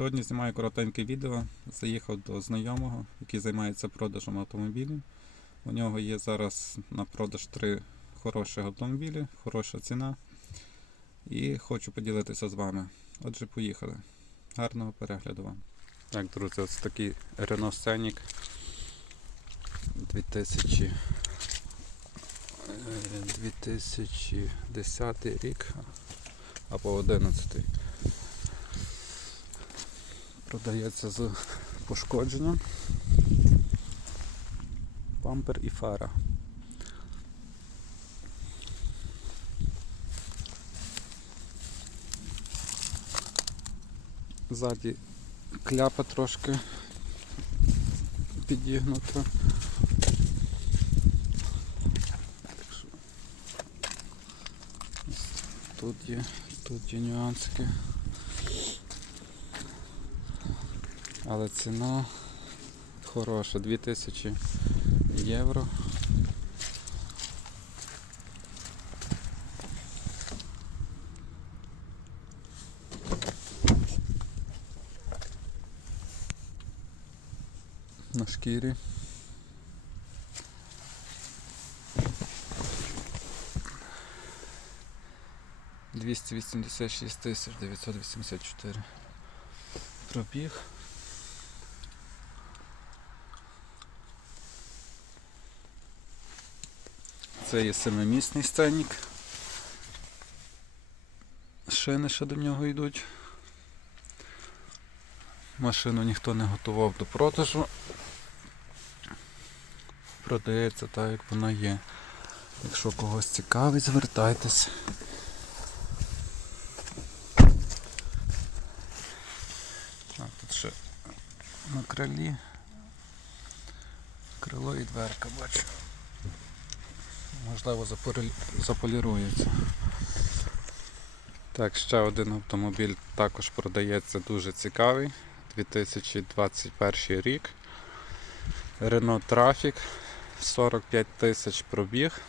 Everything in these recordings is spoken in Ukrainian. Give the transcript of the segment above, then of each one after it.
Сьогодні знімаю коротеньке відео. Заїхав до знайомого, який займається продажем автомобілів. У нього є зараз на продаж три хороші автомобілі, хороша ціна. І хочу поділитися з вами. Отже, поїхали. Гарного перегляду вам. Так, друзі, ось такий Renault Scenic 2000, е, 2010 рік або 11. Продається з пошкодженням. Бампер і фара. Ззаді кляпа трошки підігнута. Тут є, тут є нюансики. Але ціна хороша, 2000 євро. На шкірі. Двісті вісімдесят шість тисяч дев'ятсот вісімдесят чотири. Пробіг. Це є семимісний сценік. Шини ще до нього йдуть. Машину ніхто не готував до продажу. Продається так, як вона є. Якщо когось цікавить, звертайтесь. А, тут ще на крилі. Крило і дверка бачу. Можливо заполірується. Так, ще один автомобіль також продається дуже цікавий. 2021 рік. Renault Trafic 45 тисяч пробіг.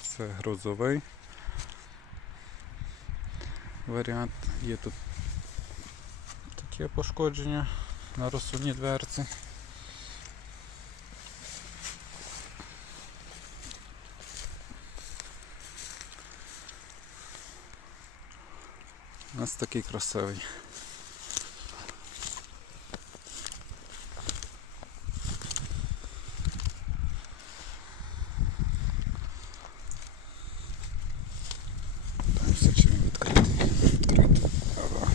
Це грузовий варіант. Є тут таке пошкодження на розсувній дверці. У нас такий красивий. Дивимося, чи він відкритий. Відкритий. Ага.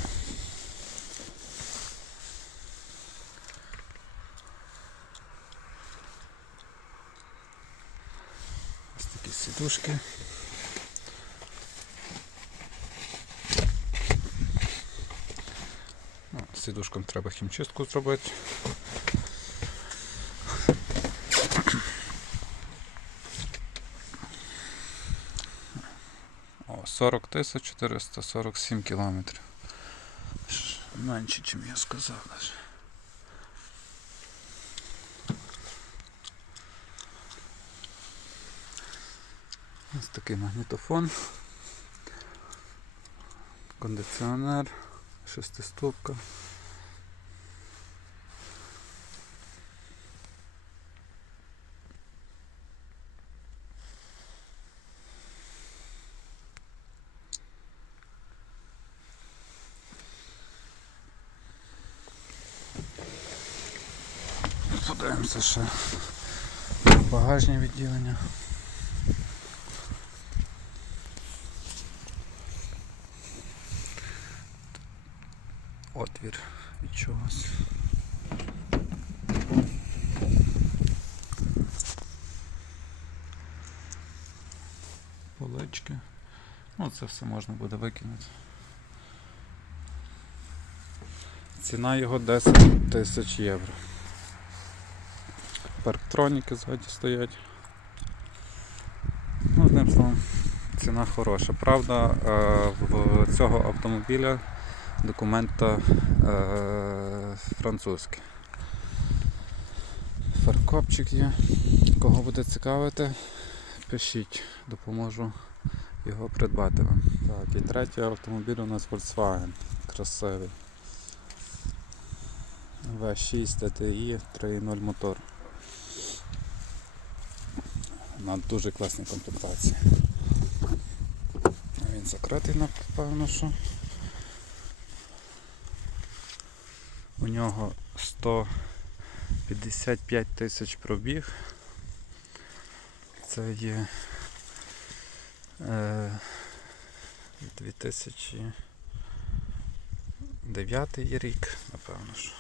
Ось такі сідушки. Ну, Сідушкам треба хімчистку зробити. О, 40 тисяч 447 кілометрів. Менше, ніж я сказав даже. Ось такий магнітофон. Кондиціонер, шестиступка. Подивимося ще багажні відділення. Отвір від чогось. Полички. Ну, це все можна буде викинути. Ціна його 10 тисяч євро. Парктроніки ззаді стоять. Ну, одним словом, ціна хороша. Правда, е, в цього автомобіля документа е, французькі. Фаркопчик є. Кого буде цікавити, пишіть, допоможу його придбати вам. Так, і третій автомобіль у нас Volkswagen. Красивий. V6 TTI 3.0 мотор. На дуже класній комплектації. Він закритий, напевно, що. У нього 155 тисяч пробіг. Це є е, 2009 рік, напевно ж.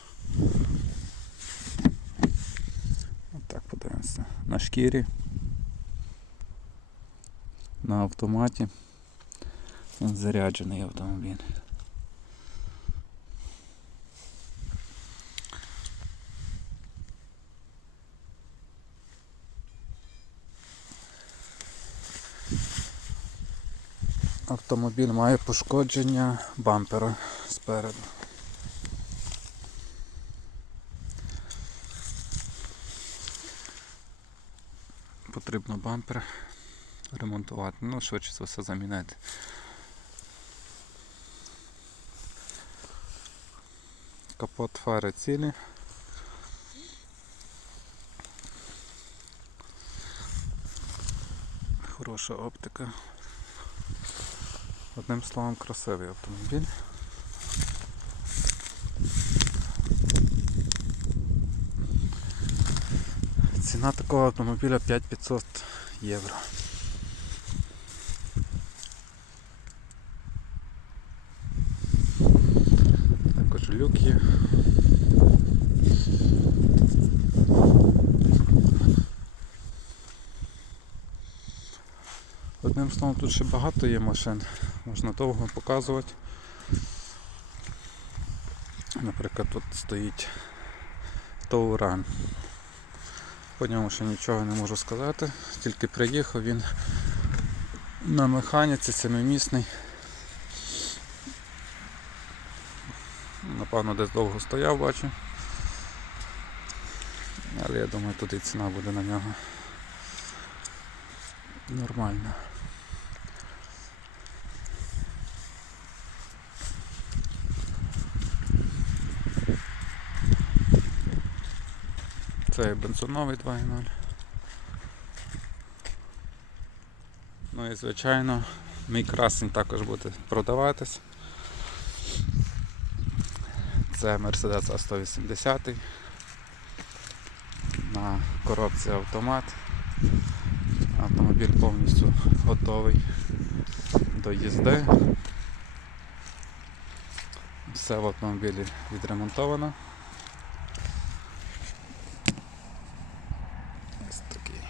Отак подивимося. На шкірі. На автоматі. Заряджений автомобіль. Автомобіль має пошкодження бампера спереду. Потрібно бампер ремонтувати, ну швидше все замінити. Капот фари цілі. Хороша оптика. Одним словом, красивий автомобіль. Ціна такого автомобіля 5500 євро. Люк є. Одним словом, тут ще багато є машин, можна довго показувати. Наприклад, тут стоїть Тауран. По ньому ще нічого не можу сказати, тільки приїхав він на механіці семимісний. Напевно, десь довго стояв, бачу. Але я думаю, тут і ціна буде на нього нормальна. Це бензоновий 2.0. Ну і звичайно, мій красень також буде продаватись. Це Mercedes A180 на коробці автомат. Автомобіль повністю готовий до їзди. Все в автомобілі відремонтовано. Ось такий.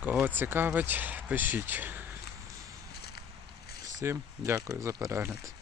Кого цікавить, пишіть. Всім дякую за перегляд.